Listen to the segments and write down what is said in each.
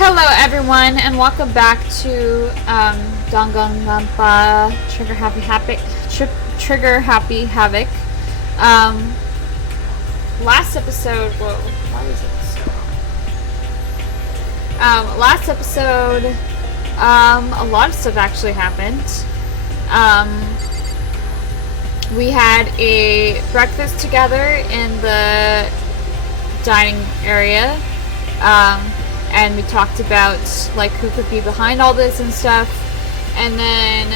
Hello everyone and welcome back to Danganronpa Trigger Happy Havoc. Last episode, whoa, why is it so? Last episode, a lot of stuff actually happened. We had a breakfast together in the dining area. And we talked about like who could be behind all this and stuff. And then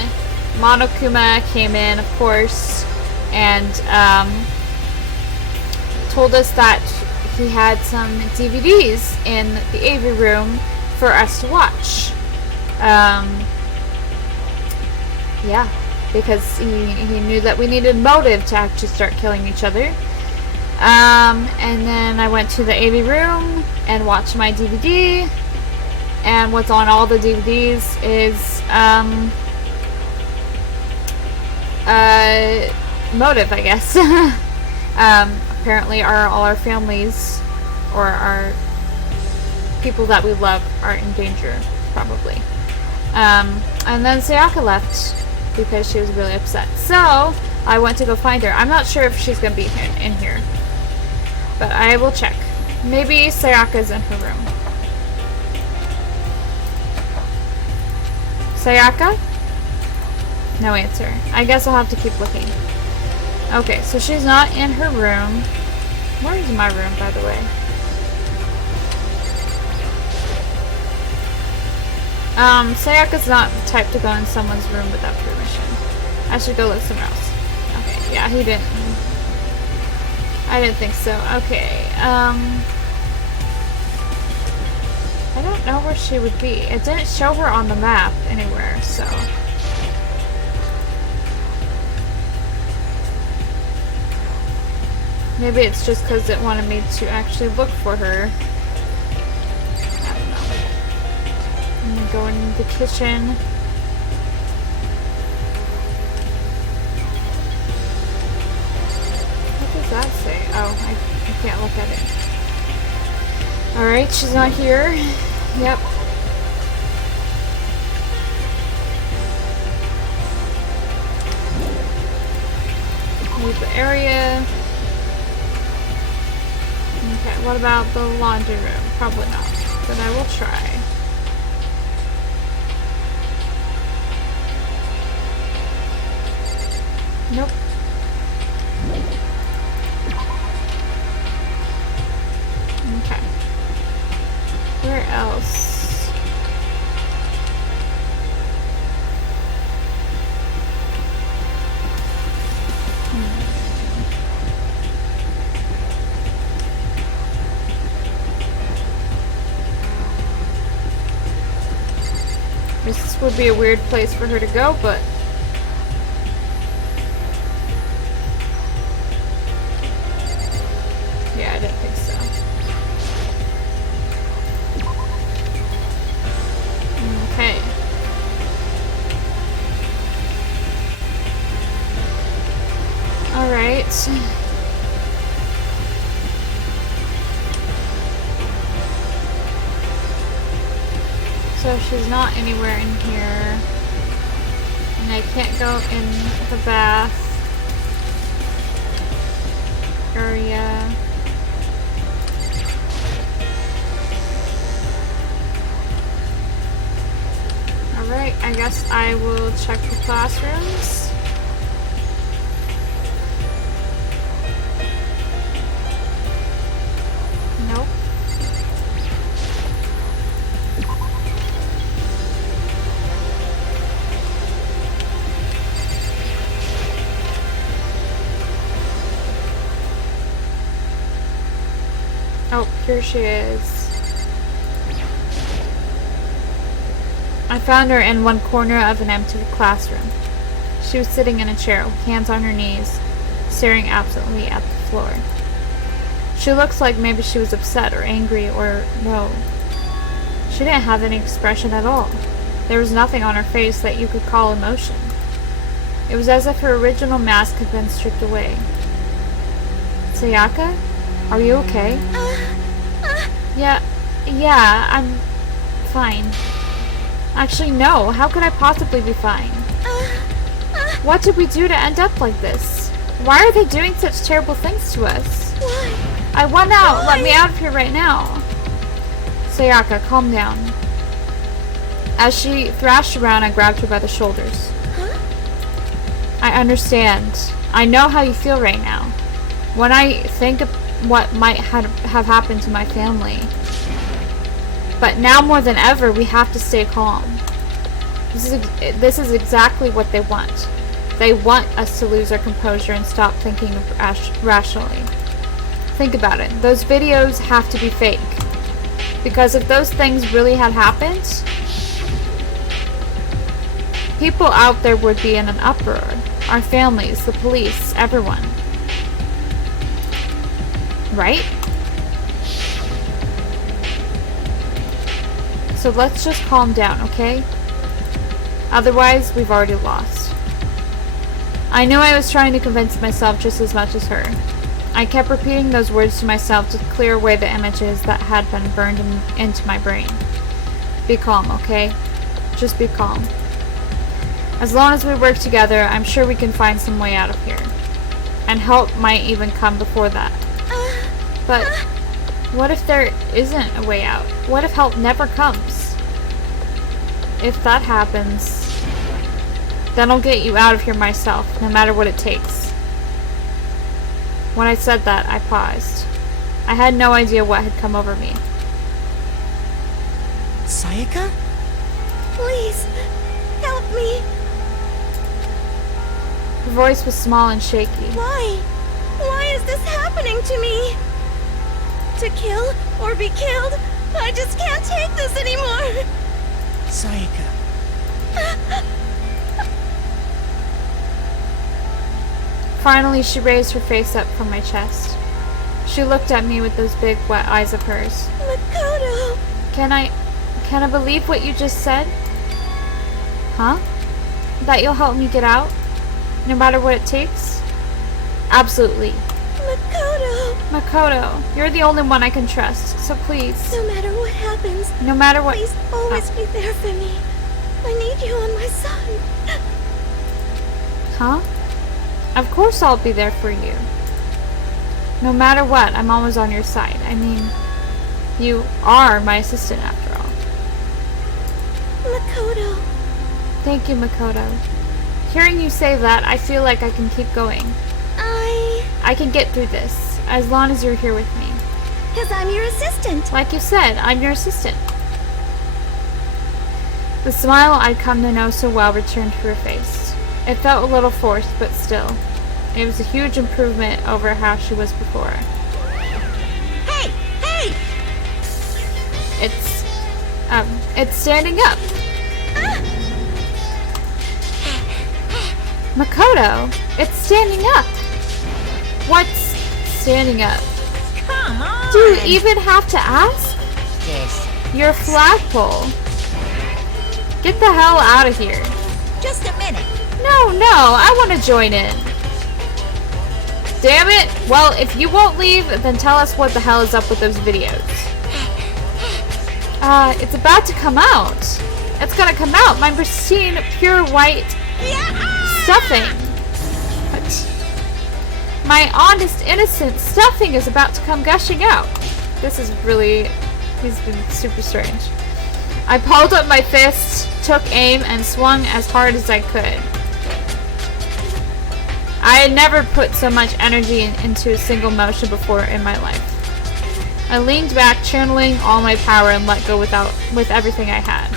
Monokuma came in, of course, and told us that he had some DVDs in the AV room for us to watch. Yeah, because he knew that we needed motive to actually start killing each other. And then I went to the AV room and watched my DVD, and what's on all the DVDs is motive, I guess. Apparently all our families or our people that we love are in danger, probably. And then Sayaka left because she was really upset, so I went to go find her. I'm not sure if she's gonna be in here, but I will check. Maybe Sayaka's in her room. Sayaka? No answer. I guess I'll have to keep looking. Okay, so she's not in her room. Where is my room, by the way? Sayaka's not the type to go in someone's room without permission. I should go look somewhere else. Okay, yeah, he didn't. I didn't think so. Okay, I don't know where she would be. It didn't show her on the map anywhere, so. Maybe it's just because it wanted me to actually look for her. I don't know. I'm gonna go in the kitchen. What does that say? Oh, I can't look at it. Alright, she's not here. Yep. Leave the area. Okay, what about the laundry room? Probably not, but I will try. Nope. Okay. Where else? This would be a weird place for her to go, but yeah, I didn't think so. Okay. Alright. So she's not anywhere in here. And I can't go in the bath area. Alright, I guess I will check the classrooms. Nope. Oh, here she is. I found her in one corner of an empty classroom. She was sitting in a chair, with hands on her knees, staring absently at the floor. She looks like maybe she was upset or angry, or no. She didn't have any expression at all. There was nothing on her face that you could call emotion. It was as if her original mask had been stripped away. Sayaka? Are you okay? Yeah, fine. Actually, no. How could I possibly be fine? What did we do to end up like this? Why are they doing such terrible things to us? Why? I want out! Why? Let me out of here right now! Sayaka, calm down. As she thrashed around, I grabbed her by the shoulders. Huh? I understand. I know how you feel right now. When I think of what might have happened to my family. But now more than ever, we have to stay calm. This is exactly what they want. They want us to lose our composure and stop thinking rationally. Think about it. Those videos have to be fake. Because if those things really had happened, people out there would be in an uproar. Our families, the police, everyone. Right? So let's just calm down, okay? Otherwise, we've already lost. I knew I was trying to convince myself just as much as her. I kept repeating those words to myself to clear away the images that had been burned into my brain. Be calm, okay? Just be calm. As long as we work together, I'm sure we can find some way out of here. And help might even come before that. But what if there isn't a way out? What if help never comes? If that happens, then I'll get you out of here myself, no matter what it takes. When I said that, I paused. I had no idea what had come over me. Sayaka? Please, help me. Her voice was small and shaky. Why? Why is this happening to me? To kill or be killed? I just can't take this anymore. Sayaka. Finally, she raised her face up from my chest. She looked at me with those big, wet eyes of hers. Makoto! Can I believe what you just said? Huh? That you'll help me get out? No matter what it takes? Absolutely. Makoto! Makoto, you're the only one I can trust, so please. No matter what happens, No matter what... please always be there for me. I need you on my side. Huh? Of course I'll be there for you. No matter what, I'm always on your side. I mean, you are my assistant after all. Makoto. Thank you, Makoto. Hearing you say that, I feel like I can keep going. I can get through this, as long as you're here with me. 'Cause I'm your assistant. Like you said, I'm your assistant. The smile I'd come to know so well returned to her face. It felt a little forced, but still. It was a huge improvement over how she was before. Hey! Hey! It's standing up. Makoto, it's standing up. What's standing up? Come on! Do you even have to ask? Yes. You're a flagpole. Get the hell out of here. Just a minute. No, I want to join in. Damn it! Well, if you won't leave, then tell us what the hell is up with those videos. It's about to come out. It's gonna come out. My pristine, pure white stuffing. What? My honest, innocent stuffing is about to come gushing out. This is really... He's been super strange. I pulled up my fist, took aim, and swung as hard as I could. I had never put so much energy into a single motion before in my life. I leaned back, channeling all my power, and let go with everything I had.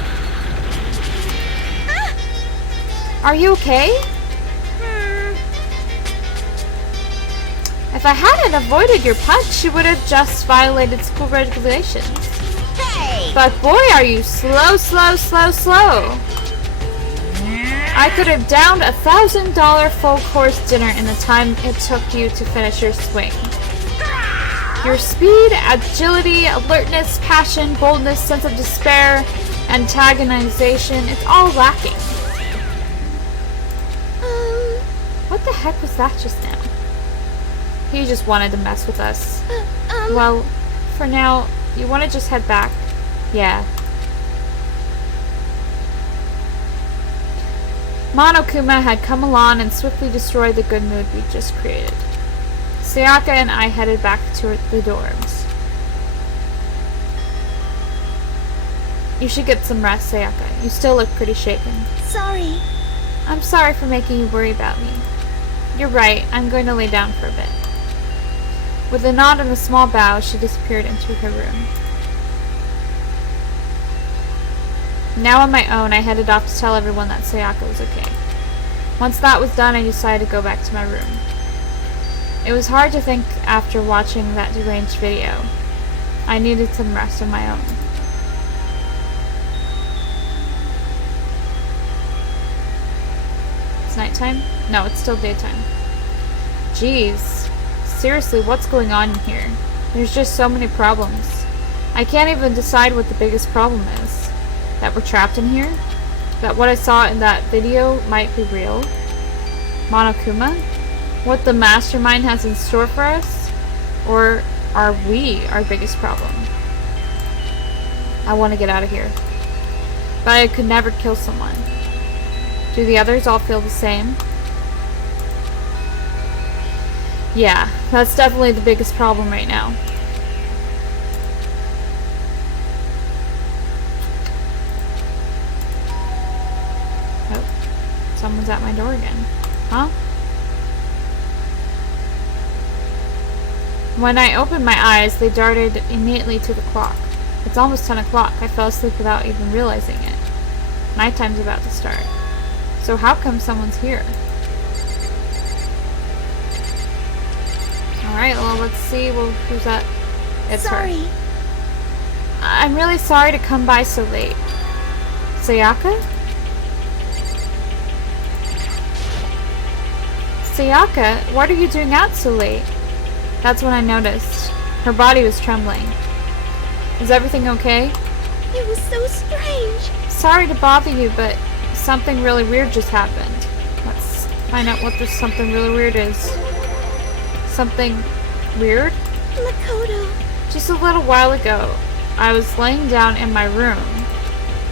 Are you okay? If I hadn't avoided your punch, you would have just violated school regulations. Hey! But boy, are you slow. I could have downed $1,000 full course dinner in the time it took you to finish your swing. Your speed, agility, alertness, passion, boldness, sense of despair, antagonization, it's all lacking. What the heck was that just now? He just wanted to mess with us. Well, for now, you want to just head back? Yeah. Monokuma had come along and swiftly destroyed the good mood we'd just created. Sayaka and I headed back to the dorms. You should get some rest, Sayaka. You still look pretty shaken. Sorry. I'm sorry for making you worry about me. You're right, I'm going to lay down for a bit. With a nod and a small bow, she disappeared into her room. Now on my own, I headed off to tell everyone that Sayaka was okay. Once that was done, I decided to go back to my room. It was hard to think after watching that deranged video. I needed some rest of my own. It's nighttime? No, it's still daytime. Jeez. Seriously, what's going on in here? There's just so many problems. I can't even decide what the biggest problem is. That we're trapped in here? That what I saw in that video might be real? Monokuma? What the mastermind has in store for us? Or are we our biggest problem? I want to get out of here. But I could never kill someone. Do the others all feel the same? Yeah, that's definitely the biggest problem right now. Oh, someone's at my door again. Huh? When I opened my eyes, they darted immediately to the clock. It's almost 10 o'clock. I fell asleep without even realizing it. Nighttime's about to start. So how come someone's here? Alright, well, let's see. Well, who's that? It's Sorry. her. I'm really sorry to come by so late. Sayaka? Sayaka, what are you doing out so late? That's when I noticed. Her body was trembling. Is everything okay? It was so strange. Sorry to bother you, but something really weird just happened. Let's find out what this something really weird is. Something weird? Makoto. Just a little while ago, I was laying down in my room,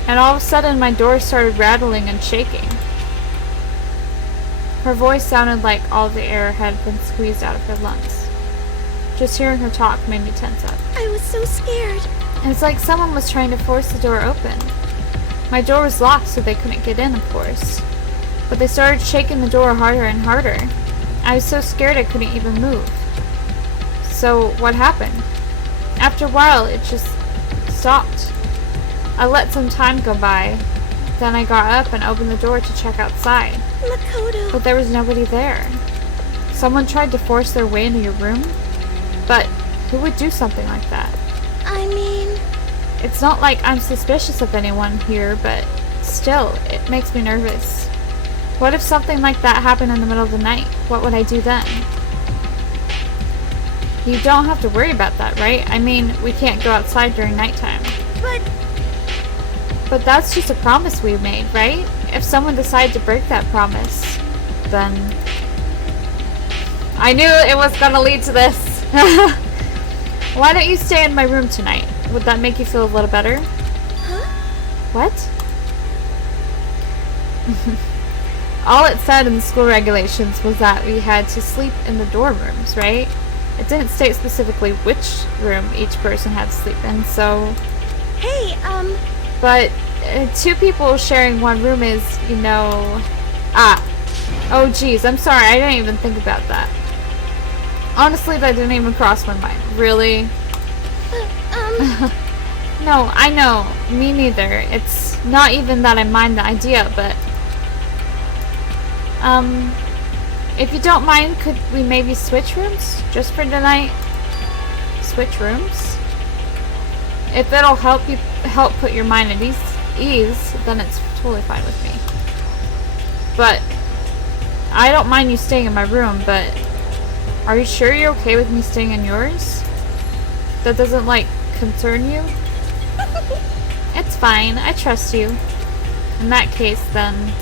and all of a sudden my door started rattling and shaking. Her voice sounded like all the air had been squeezed out of her lungs. Just hearing her talk made me tense up. I was so scared. It's like someone was trying to force the door open. My door was locked, so they couldn't get in, of course. But they started shaking the door harder and harder. I was so scared I couldn't even move. So, what happened? After a while, it just stopped. I let some time go by. Then I got up and opened the door to check outside. Makoto. But there was nobody there. Someone tried to force their way into your room? But who would do something like that? I mean... It's not like I'm suspicious of anyone here, but still, it makes me nervous. What if something like that happened in the middle of the night? What would I do then? You don't have to worry about that, right? I mean, we can't go outside during nighttime. But that's just a promise we made, right? If someone decided to break that promise, then... I knew it was gonna lead to this! Why don't you stay in my room tonight? Would that make you feel a little better? Huh? What? All it said in the school regulations was that we had to sleep in the dorm rooms, right? It didn't state specifically which room each person had to sleep in, so... Hey, But two people sharing one room is, you know... Ah. Oh, geez, I'm sorry, I didn't even think about that. Honestly, that didn't even cross my mind. Really? No, I know. Me neither. It's not even that I mind the idea, but... If you don't mind, could we maybe switch rooms? Just for tonight? Switch rooms? If it'll help put your mind at ease, then it's totally fine with me. But I don't mind you staying in my room, but are you sure you're okay with me staying in yours? That doesn't, like, concern you? It's fine. I trust you. In that case, then...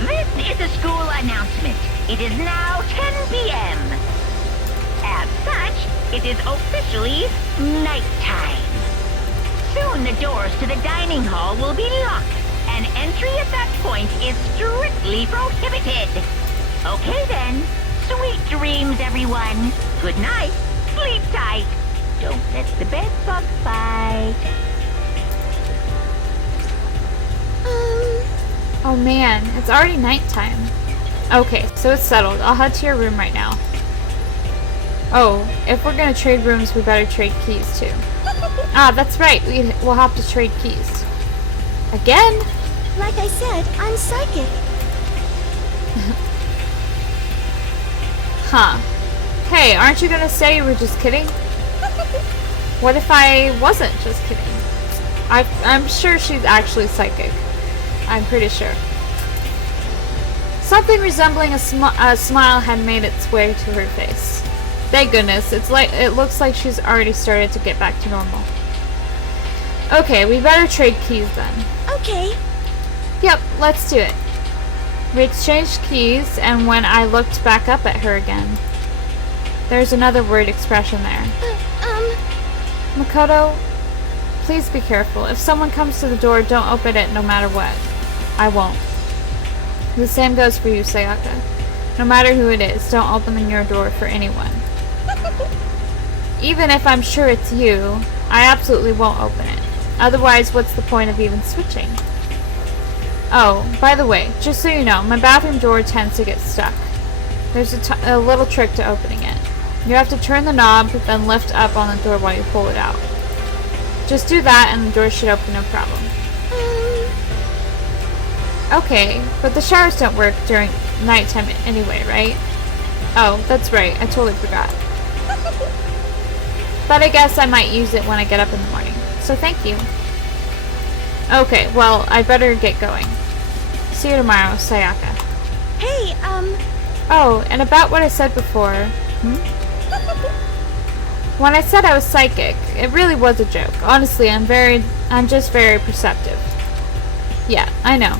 This is a school announcement. It is now 10 p.m. As such, It is officially nighttime. Soon the doors to the dining hall will be locked, and entry at that point is strictly prohibited. Okay then. Sweet dreams, everyone. Good night. Sleep tight. Don't let the bed bug bite. Oh man, it's already nighttime. Okay, so it's settled. I'll head to your room right now. Oh, if we're gonna trade rooms, we better trade keys too. Ah, that's right. We'll have to trade keys. Again? Like I said, I'm psychic. Huh. Hey, aren't you gonna say you were just kidding? What if I wasn't just kidding? I'm sure she's actually psychic. I'm pretty sure. Something resembling a smile had made its way to her face. Thank goodness. It looks like she's already started to get back to normal. Okay, we better trade keys then. Okay. Yep, let's do it. We exchanged keys, and when I looked back up at her again, there's another worried expression there. Makoto, please be careful. If someone comes to the door, don't open it no matter what. I won't. The same goes for you, Sayaka. No matter who it is, don't open your door for anyone. Even if I'm sure it's you, I absolutely won't open it. Otherwise, what's the point of even switching? Oh, by the way, just so you know, my bathroom door tends to get stuck. There's a little trick to opening it. You have to turn the knob, then lift up on the door while you pull it out. Just do that and the door should open no problem. Okay, but the showers don't work during nighttime anyway, right? Oh, that's right, I totally forgot. But I guess I might use it when I get up in the morning, so thank you. Okay, well, I better get going. See you tomorrow, Sayaka. Hey, Oh, and about what I said before. When I said I was psychic, it really was a joke. Honestly, I'm just very perceptive. Yeah, I know.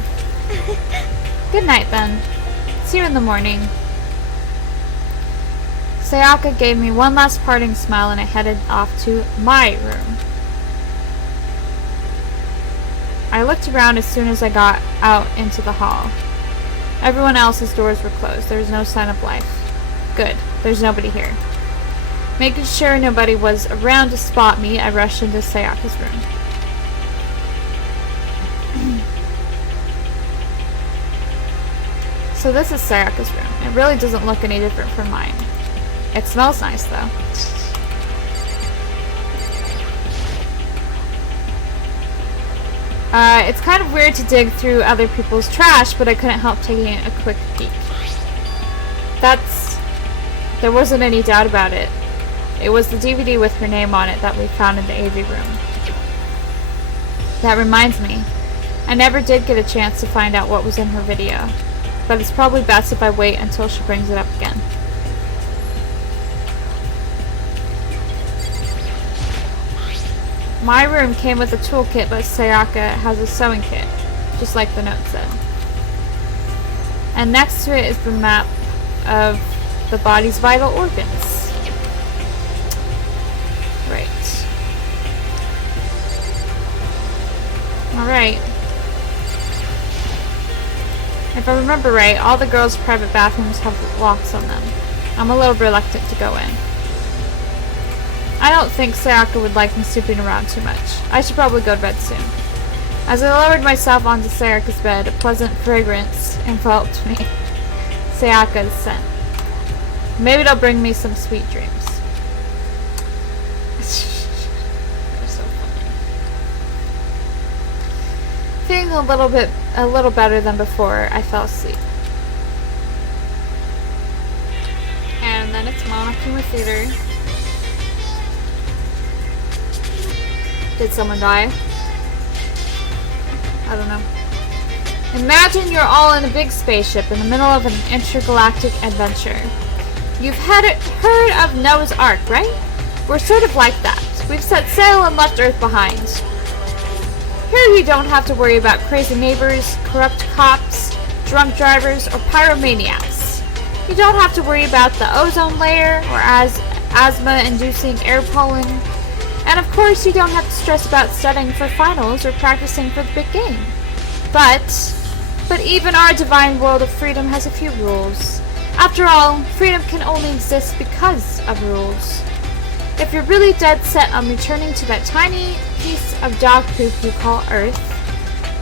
Good night then. See you in the morning. Sayaka gave me one last parting smile and I headed off to my room. I looked around as soon as I got out into the hall. Everyone else's doors were closed. There was no sign of life. Good. There's nobody here. Making sure nobody was around to spot me, I rushed into Sayaka's room. So this is Sayaka's room. It really doesn't look any different from mine. It smells nice though. It's kind of weird to dig through other people's trash, but I couldn't help taking a quick peek. There wasn't any doubt about it. It was the DVD with her name on it that we found in the AV room. That reminds me, I never did get a chance to find out what was in her video, but it's probably best if I wait until she brings it up again. My room came with a toolkit, but Sayaka has a sewing kit, just like the note said. And next to it is the map of the body's vital organs. Right. Alright. If I remember right, all the girls' private bathrooms have locks on them. I'm a little reluctant to go in. I don't think Sayaka would like me snooping around too much. I should probably go to bed soon. As I lowered myself onto Sayaka's bed, a pleasant fragrance enveloped me. Sayaka's scent. Maybe it'll bring me some sweet dreams. They're so funny. Feeling a little better than before, I fell asleep. And then it's Monokuma Theater. Did someone die? I don't know. Imagine you're all in a big spaceship in the middle of an intergalactic adventure. You've heard of Noah's Ark, right? We're sort of like that. We've set sail and left Earth behind. Here you don't have to worry about crazy neighbors, corrupt cops, drunk drivers, or pyromaniacs. You don't have to worry about the ozone layer, or as asthma-inducing air pollen. And of course, you don't have to stress about studying for finals or practicing for the big game. But even our divine world of freedom has a few rules. After all, freedom can only exist because of rules. If you're really dead set on returning to that tiny piece of dog poop you call Earth,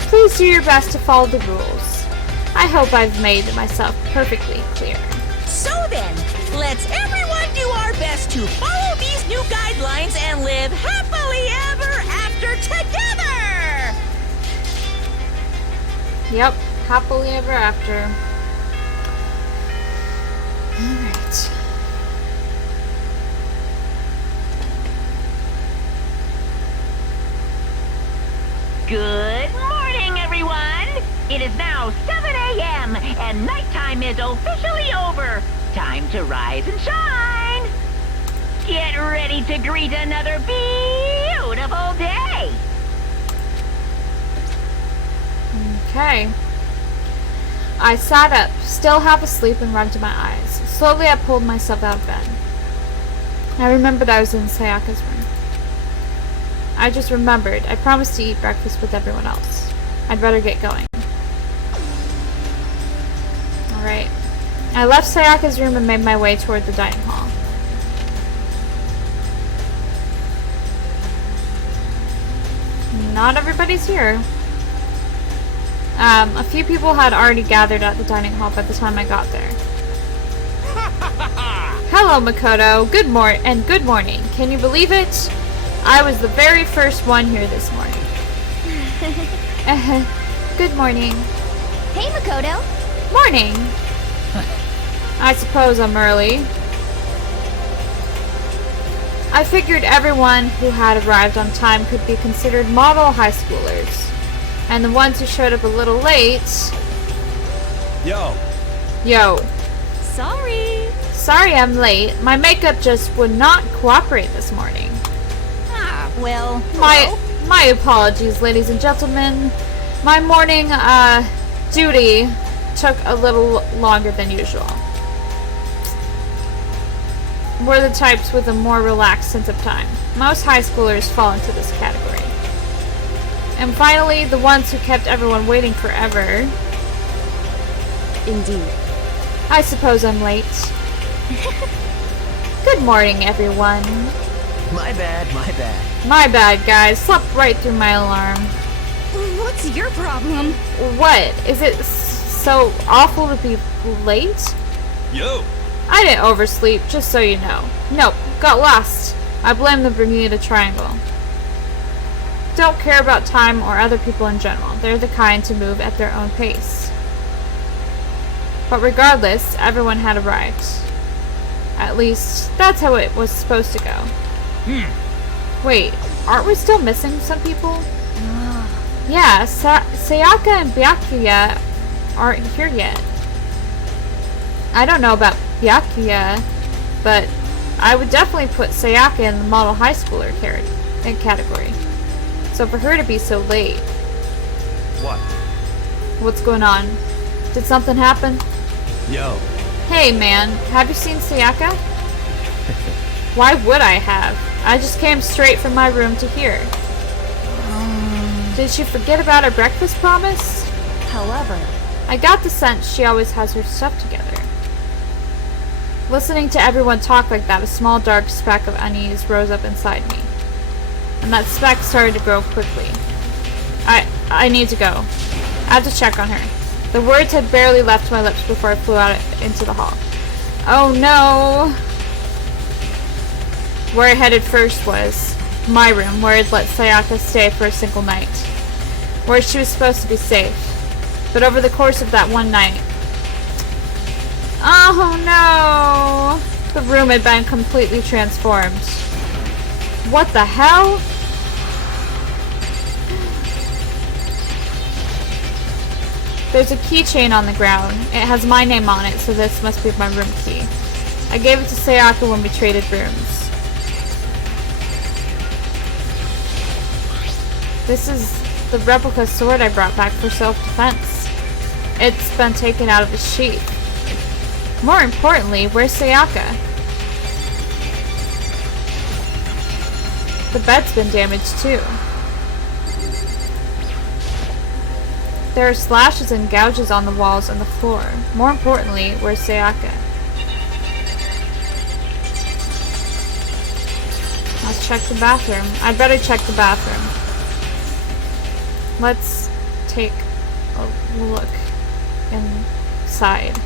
please do your best to follow the rules. I hope I've made myself perfectly clear. So then, let's everyone do our best to follow these new guidelines and live happily ever after together! Yep, happily ever after. Alright. Good morning, everyone! It is now 7 a.m. and nighttime is officially over. Time to rise and shine! Get ready to greet another beautiful day! Okay. I sat up, still half asleep, and rubbed my eyes. Slowly I pulled myself out of bed. I remembered I was in Sayaka's room. I just remembered I promised to eat breakfast with everyone else. I'd better get going. Alright. I left Sayaka's room and made my way toward the dining hall. Not everybody's here. A few people had already gathered at the dining hall by the time I got there. Hello, Makoto. Good morning. Can you believe it? I was the very first one here this morning. Good morning. Hey, Makoto. Morning. I suppose I'm early. I figured everyone who had arrived on time could be considered model high schoolers. And the ones who showed up a little late... Yo. Sorry I'm late. My makeup just would not cooperate this morning. Well, My apologies, ladies and gentlemen. My morning, duty took a little longer than usual. We're the types with a more relaxed sense of time. Most high schoolers fall into this category. And finally, the ones who kept everyone waiting forever. Indeed. I suppose I'm late. Good morning, everyone. My bad. My bad, guys. Slept right through my alarm. What's your problem? What? Is it so awful to be late? Yo! I didn't oversleep, just so you know. Nope, got lost. I blame the Bermuda Triangle. Don't care about time or other people in general. They're the kind to move at their own pace. But regardless, everyone had arrived. At least, that's how it was supposed to go. Wait, aren't we still missing some people? Yeah, Sayaka and Byakuya aren't here yet. I don't know about Byakuya, but I would definitely put Sayaka in the model high schooler category. So for her to be so late... What? What's going on? Did something happen? Yo. Hey man, have you seen Sayaka? Why would I have? I just came straight from my room to here. Did she forget about her breakfast promise? However, I got the sense she always has her stuff together. Listening to everyone talk like that, a small dark speck of unease rose up inside me. And that speck started to grow quickly. I need to go. I have to check on her. The words had barely left my lips before I flew out into the hall. Oh no! Where I headed first was my room, where I'd let Sayaka stay for a single night. Where she was supposed to be safe. But over the course of that one night... Oh no! The room had been completely transformed. What the hell? There's a keychain on the ground. It has my name on it, so this must be my room key. I gave it to Sayaka when we traded rooms. This is the replica sword I brought back for self-defense. It's been taken out of its sheath. More importantly, where's Sayaka? The bed's been damaged too. There are slashes and gouges on the walls and the floor. More importantly, where's Sayaka? Let's check the bathroom. I'd better check the bathroom. Let's take a look inside.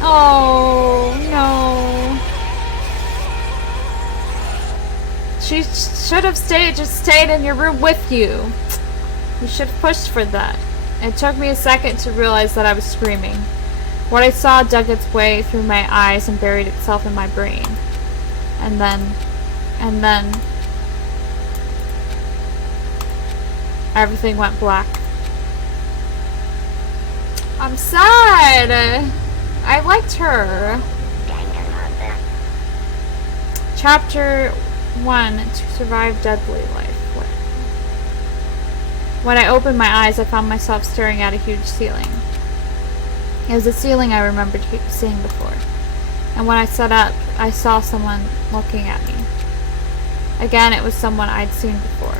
Oh, no. She should have just stayed in your room with you. You should have pushed for that. It took me a second to realize that I was screaming. What I saw dug its way through my eyes and buried itself in my brain. And then everything went black. I'm sad. I liked her. Chapter 1, to survive deadly life. What? When I opened my eyes, I found myself staring at a huge ceiling. It was a ceiling I remembered seeing before. And when I sat up, I saw someone looking at me. Again, it was someone I'd seen before.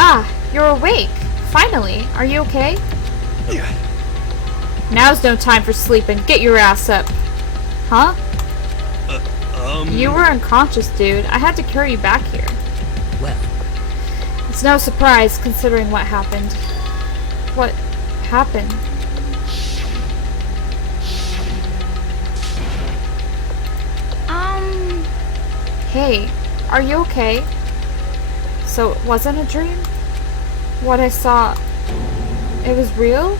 Ah, you're awake. Finally. Are you okay? Yeah. Now's no time for sleeping. Get your ass up. Huh? You were unconscious, dude. I had to carry you back here. Well, It's no surprise, considering what happened. What happened? Hey, are you okay? So it wasn't a dream? What I saw, it was real?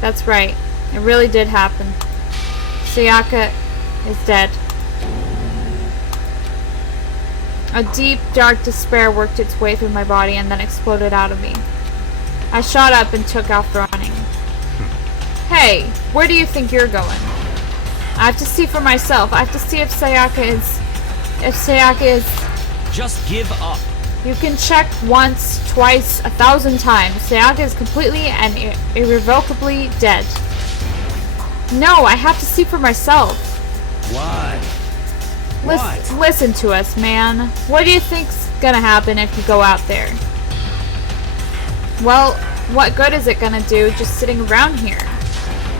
That's right. It really did happen. Sayaka is dead. A deep, dark despair worked its way through my body and then exploded out of me. I shot up and took off running. Hey, where do you think you're going? I have to see for myself. I have to see if Sayaka is... just give up. You can check once, twice, 1,000 times. Sayaka is completely and irrevocably dead. No, I have to see for myself. Why? Listen to us, man. What do you think's gonna happen if you go out there? Well, what good is it gonna do just sitting around here?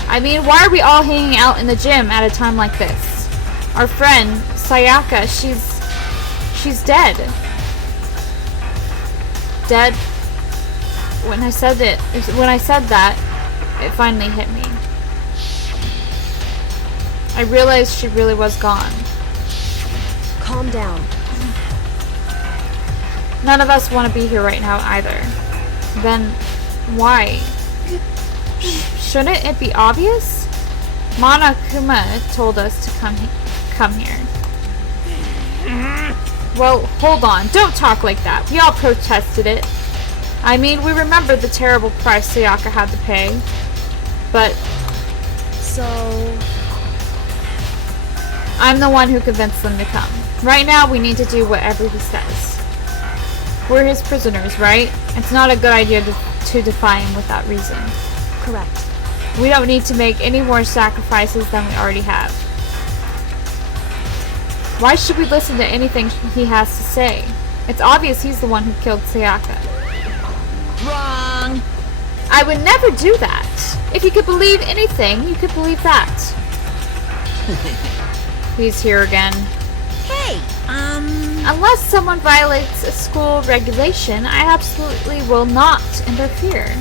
I mean, why are we all hanging out in the gym at a time like this? Our friend, Sayaka, she's dead. Dead? When I said that, it finally hit me. I realized she really was gone. Calm down. None of us want to be here right now either. Then why? Shouldn't it be obvious? Monokuma told us to come here. Well, hold on. Don't talk like that. We all protested it. I mean, we remember the terrible price Sayaka had to pay. But... So... I'm the one who convinced them to come. Right now, we need to do whatever he says. We're his prisoners, right? It's not a good idea to defy him without reason. Correct. We don't need to make any more sacrifices than we already have. Why should we listen to anything he has to say? It's obvious he's the one who killed Sayaka. Wrong. I would never do that. If you could believe anything, you could believe that. He's here again. Hey, Unless someone violates a school regulation, I absolutely will not interfere.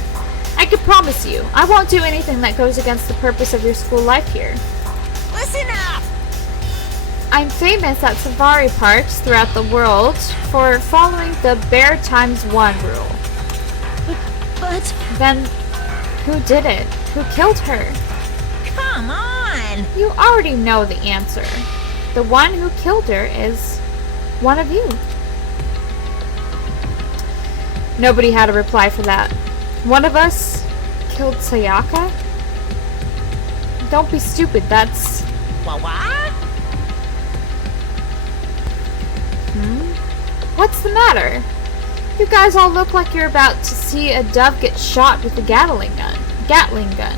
I can promise you, I won't do anything that goes against the purpose of your school life here. listen up. I'm famous at safari parks throughout the world for following the Bear times 1 rule. But Then, who did it? Who killed her? come on. You already know the answer. The one who killed her is one of you. Nobody had a reply for that. One of us killed Sayaka? Don't be stupid, that's... What? What's the matter? You guys all look like you're about to see a dove get shot with a Gatling gun.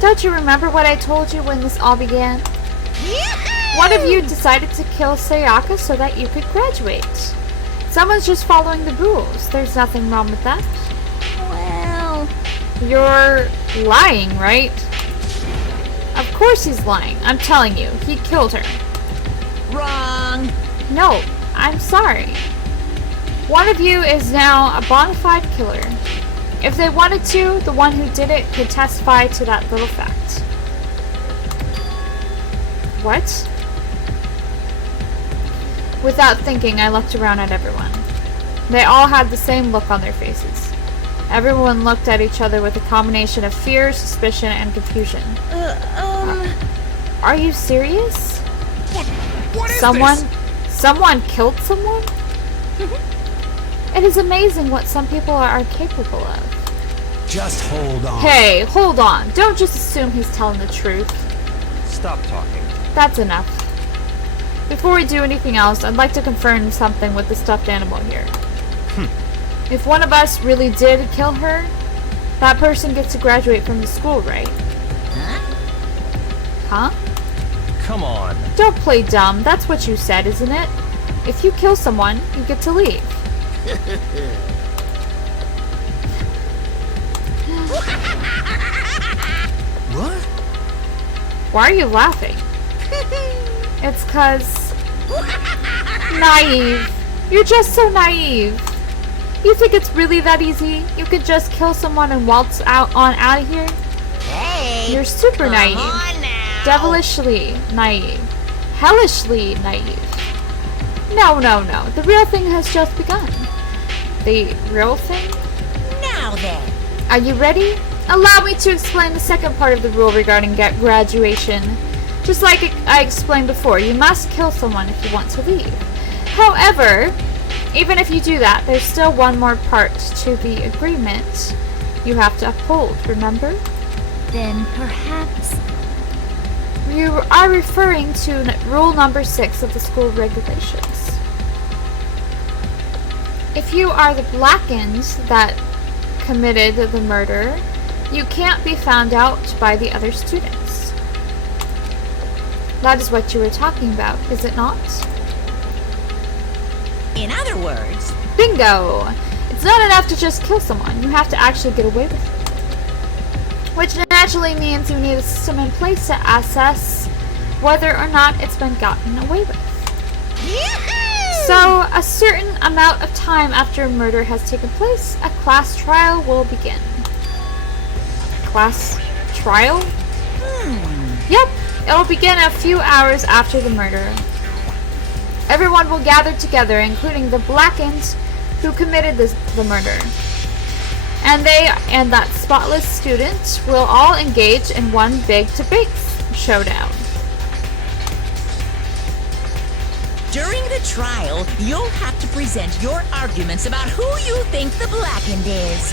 Don't you remember what I told you when this all began? One of you decided to kill Sayaka so that you could graduate. Someone's just following the rules. There's nothing wrong with that. Well, You're lying, right? Of course he's lying. I'm telling you, he killed her. Wrong. No, I'm sorry. One of you is now a bona fide killer. If they wanted to, the one who did it could testify to that little fact. What? Without thinking, I looked around at everyone. They all had the same look on their faces. Everyone looked at each other with a combination of fear, suspicion, and confusion. Are you serious? What is Someone killed someone? It is amazing what some people are capable of. Just hold on. Hey, hold on. Don't just assume he's telling the truth. Stop talking. That's enough. Before we do anything else, I'd like to confirm something with the stuffed animal here. If one of us really did kill her, that person gets to graduate from the school, right? Huh? Come on. Don't play dumb. That's what you said, isn't it? If you kill someone, you get to leave. What? Why are you laughing? It's 'cause... naive. You're just so naive. You think it's really that easy? You could just kill someone and waltz out of here? hey. You're super Come naive. on now. Devilishly naive. Hellishly naive. No. The real thing has just begun. The real thing? Now then. Are you ready? Allow me to explain the second part of the rule regarding graduation. Just like I explained before, you must kill someone if you want to leave. However, even if you do that, there's still one more part to the agreement you have to uphold, remember? Then perhaps. You are referring to rule number 6 of the school regulations. If you are the blackened that committed the murder, you can't be found out by the other students. That is what you were talking about, is it not? In other words, Bingo! It's not enough to just kill someone, you have to actually get away with it. Which naturally means you need a system in place to assess whether or not it's been gotten away with. So, a certain amount of time after a murder has taken place, a class trial will begin. Class trial? Yep, it'll begin a few hours after the murder. Everyone will gather together, including the blackened who committed the murder. And they and that spotless student will all engage in one big debate showdown. during the trial, you'll have to present your arguments about who you think the blackened is.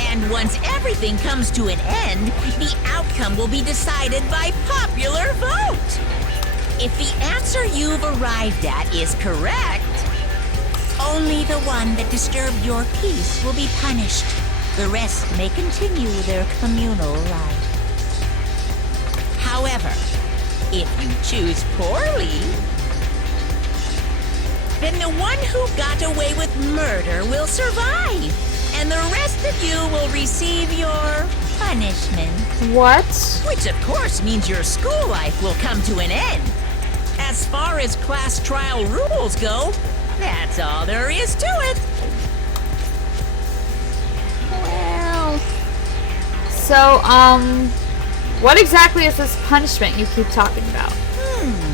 And once everything comes to an end, the outcome will be decided by popular vote. If the answer you've arrived at is correct, only the one that disturbed your peace will be punished. The rest may continue their communal life. However, if you choose poorly, then the one who got away with murder will survive, and the rest of you will receive your punishment. What? Which of course means your school life will come to an end. As far as class trial rules go, that's all there is to it. Well, So, what exactly is this punishment you keep talking about?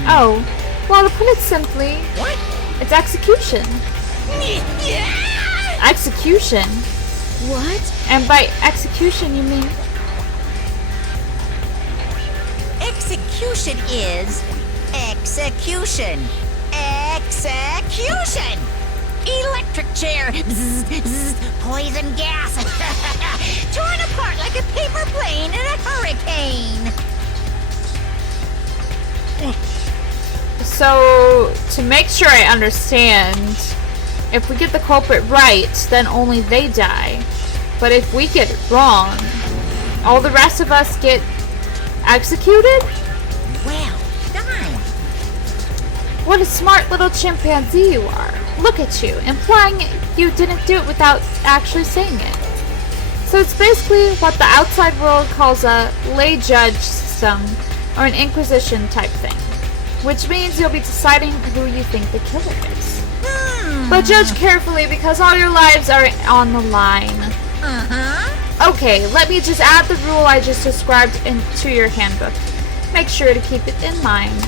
Oh, well, to put it simply, What? it's execution. Execution? what? And by execution, you mean... Execution is execution. Execution! Electric chair. Zzz, zzz, poison gas. Torn apart like a paper plane in a hurricane. So, to make sure I understand, If we get the culprit right, then only they die. But if we get it wrong, all the rest of us get executed? Well done. What a smart little chimpanzee you are. Look at you, implying you didn't do it without actually saying it. So it's basically what the outside world calls a lay judge system, or an inquisition type thing. Which means you'll be deciding who you think the killer is. But judge carefully because all your lives are on the line. Okay, let me just add the rule I just described into your handbook. Make sure to keep it in mind.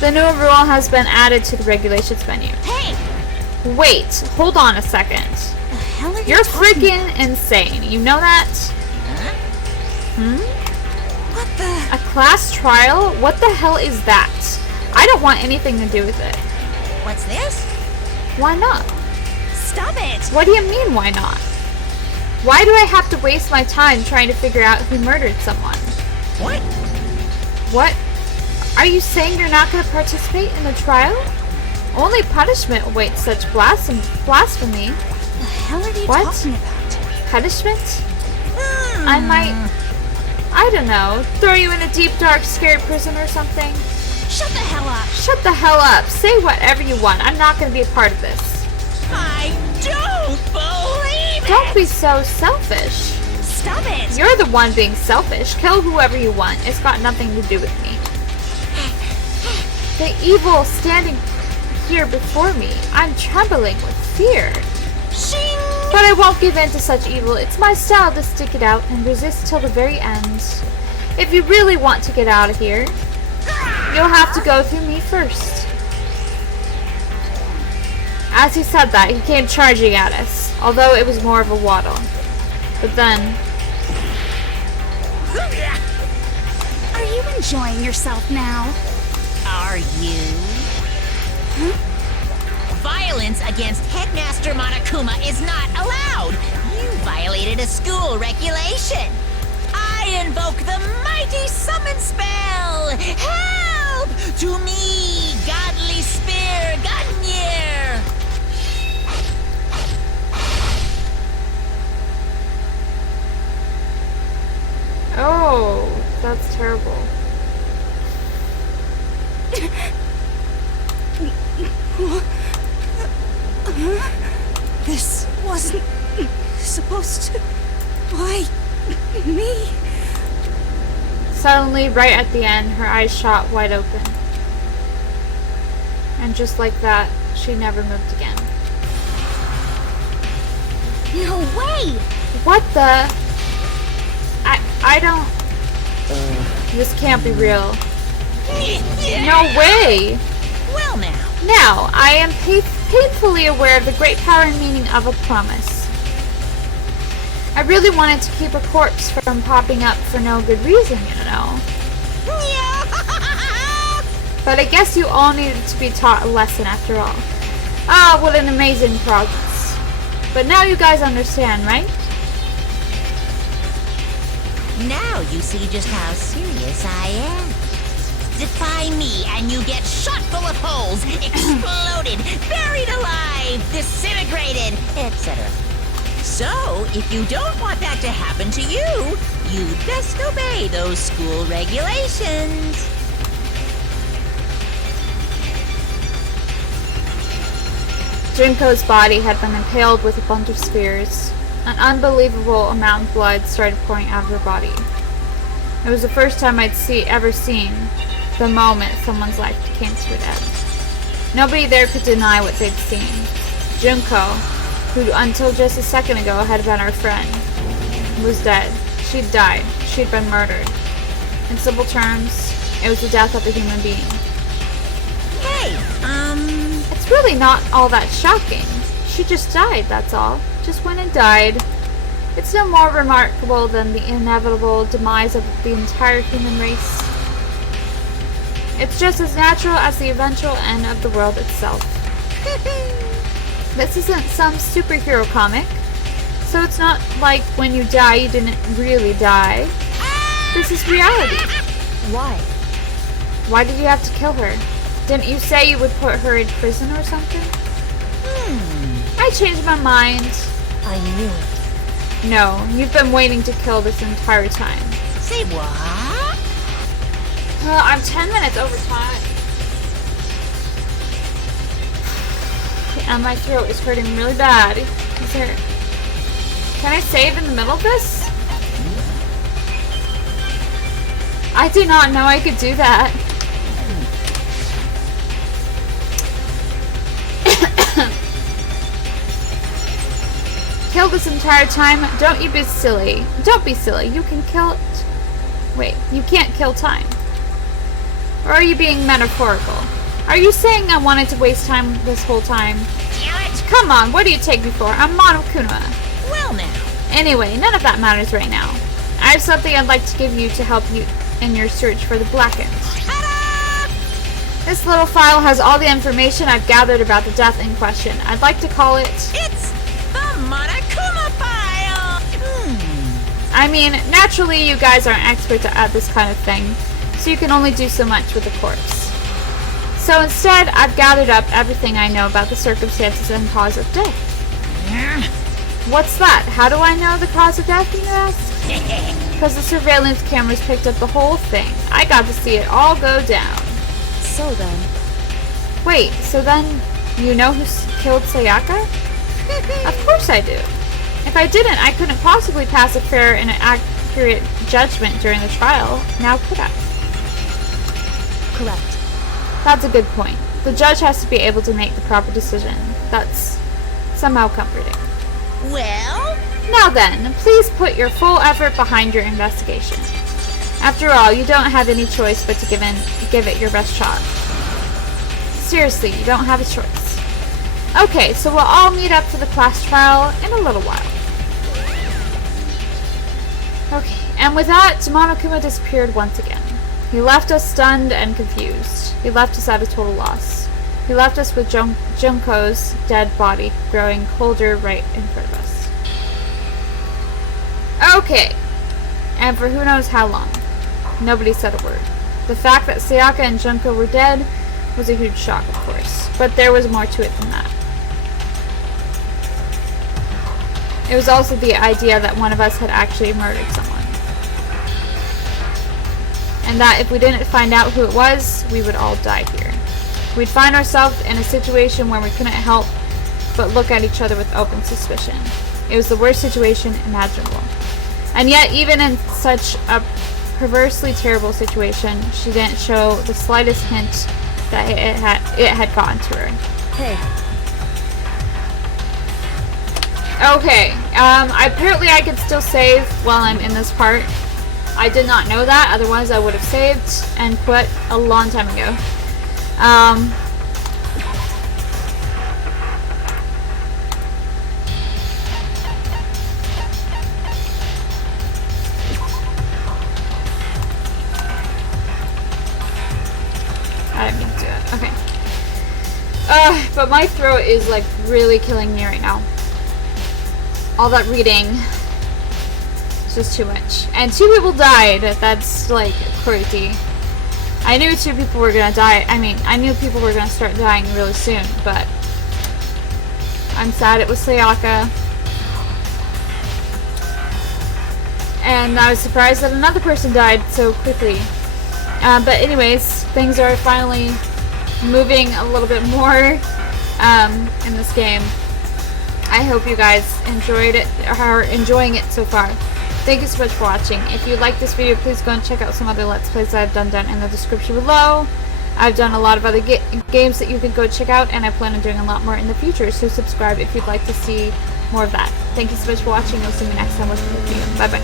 The new rule has been added to the regulations menu. Hey! Wait, hold on a second. The hell are you You're talking freaking about? insane. You know that? What the? A class trial? What the hell is that? I don't want anything to do with it. What's this? Why not? Stop it! What do you mean, why not? Why do I have to waste my time trying to figure out who murdered someone? What? What? Are you saying you're not going to participate in the trial? Only punishment awaits such blasphemy. The hell are you What? talking about? Punishment? I might, I don't know, throw you in a deep, dark, scary prison or something. Shut the hell up! Shut the hell up. Say whatever you want. I'm not going to be a part of this. I don't believe it! Don't be so selfish. Stop it! You're the one being selfish. Kill whoever you want. It's got nothing to do with me. The evil standing here before me. I'm trembling with fear. Shing! But I won't give in to such evil. It's my style to stick it out and resist till the very end. If you really want to get out of here, you'll have to go through me first. As he said that, he came charging at us, although it was more of a waddle. But then, Are you enjoying yourself now? Are you? Violence against Headmaster Monokuma is not allowed. You violated a school regulation. I invoke the mighty summon spell. Help! To me, godly spear, Gunyear! oh, that's terrible. This wasn't supposed to. Why me? Suddenly, right at the end, her eyes shot wide open. And just like that, she never moved again. No way! What the? I don't... This can't be real. No way! Well now. Now, I am painfully aware of the great power and meaning of a promise. I really wanted to keep a corpse from popping up for no good reason, you know. But I guess you all needed to be taught a lesson after all. Ah, what an amazing progress. But now you guys understand, right? Now you see just how serious I am. Defy me and you get shot full of holes, exploded, buried alive, disintegrated, etc. So, if you don't want that to happen to you, you'd best obey those school regulations. Junko's body had been impaled with a bunch of spears. An unbelievable amount of blood started pouring out of her body. It was the first time I'd ever seen the moment someone's life came to an end. Nobody there could deny what they'd seen. Junko, who until just a second ago had been our friend, was dead. She'd died. She'd been murdered. In simple terms, it was the death of a human being. Hey, It's really not all that shocking. She just died, that's all. Just went and died. It's no more remarkable than the inevitable demise of the entire human race. It's just as natural as the eventual end of the world itself. This isn't some superhero comic, so it's not like when you die you didn't really die. This is reality. Why? Why did you have to kill her? Didn't you say you would put her in prison or something? I changed my mind. I knew it. No, you've been waiting to kill this entire time. Say what? I'm 10 minutes over time. And my throat is hurting really bad. Is there... Can I save in the middle of this? I did not know I could do that. Kill this entire time? Don't you be silly. Don't be silly. You can kill it. Wait, you can't kill time. Or are you being metaphorical? Are you saying I wanted to waste time this whole time? Damn it! Come on, what do you take me for? I'm Monokuma. Well now. Anyway, none of that matters right now. I have something I'd like to give you to help you in your search for the Blackened. Ta-da! This little file has all the information I've gathered about the death in question. I'd like to call it... It's the Monokuma file! I mean, naturally you guys aren't experts at this kind of thing, so you can only do so much with a corpse. So instead, I've gathered up everything I know about the circumstances and cause of death. What's that? How do I know the cause of death, you ask? Because the surveillance cameras picked up the whole thing. I got to see it all go down. So then, Wait, so then you know who killed Sayaka? Of course I do. If I didn't, I couldn't possibly pass a fair and accurate judgment during the trial. Now could I? correct. That's a good point. The judge has to be able to make the proper decision. That's somehow comforting. Well? Now then, please put your full effort behind your investigation. After all, you don't have any choice but to give it your best shot. Seriously, you don't have a choice. Okay, so we'll all meet up for the class trial in a little while. Okay, and with that, Monokuma disappeared once again. He left us stunned and confused. He left us at a total loss. He left us with Junko's dead body growing colder right in front of us. Okay, and for who knows how long. Nobody said a word. The fact that Sayaka and Junko were dead was a huge shock, of course, but there was more to it than that. It was also the idea that one of us had actually murdered someone. And that if we didn't find out who it was, we would all die here. We'd find ourselves in a situation where we couldn't help but look at each other with open suspicion. It was the worst situation imaginable. And yet, even in such a perversely terrible situation, she didn't show the slightest hint that it had gotten to her. Hey, Okay, apparently I can still save while I'm in this part. I did not know that, otherwise I would have saved and quit a long time ago. I didn't mean to do that. Okay. But my throat is like really killing me right now. All that reading is just too much. And 2 people died. That's like crazy. I knew 2 people were gonna die. I mean, I knew people were gonna start dying really soon, but I'm sad it was Sayaka. And I was surprised that another person died so quickly. But anyways, things are finally moving a little bit more in this game. I hope you guys enjoyed it, are enjoying it so far. Thank you so much for watching. If you like this video, please go and check out some other Let's Plays that I've done down in the description below. I've done a lot of other games that you can go check out, and I plan on doing a lot more in the future, so subscribe if you'd like to see more of that. Thank you so much for watching. We'll see you next time with a new video. Bye bye.